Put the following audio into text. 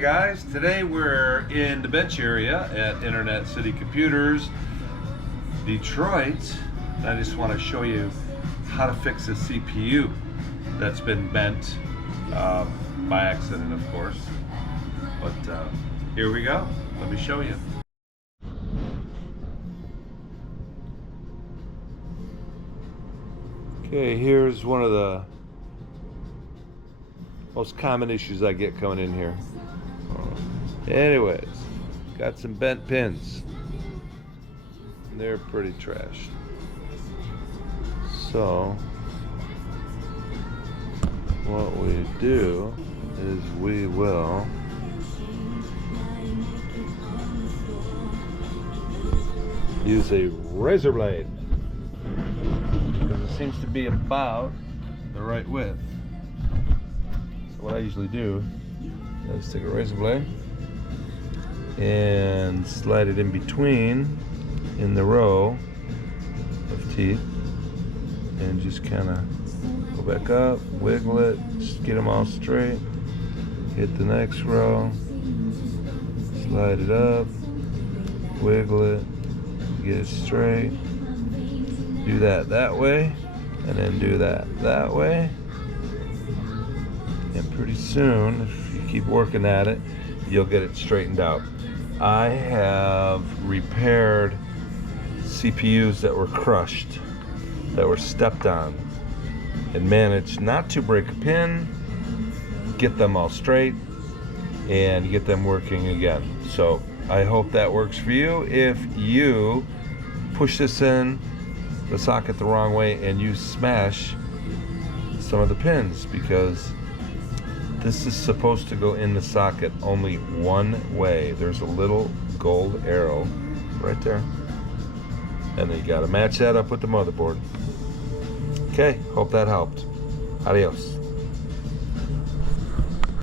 Guys, today we're in the bench area at Internet City Computers, Detroit. I just want to show you how to fix a CPU that's been bent by accident, of course. But here we go. Let me show you. Okay, here's one of the most common issues I get coming in here. Anyways, got some bent pins. They're pretty trashed. So what we do is we will use a razor blade, because it seems to be about the right width. So what I usually do is take a razor blade and slide it in between in the row of teeth and just kind of go back up, wiggle it, just get them all straight, hit the next row, slide it up, wiggle it, get it straight, do that way, and then do that way, and pretty soon, if you keep working at it, you'll get it straightened out. I have repaired CPUs that were crushed, that were stepped on, and managed not to break a pin, get them all straight, and get them working again. So I hope that works for you. If you push this in the socket the wrong way and you smash some of the pins, because this is supposed to go in the socket only one way. There's a little gold arrow right there, and then you got to match that up with the motherboard. Okay, hope that helped. Adios.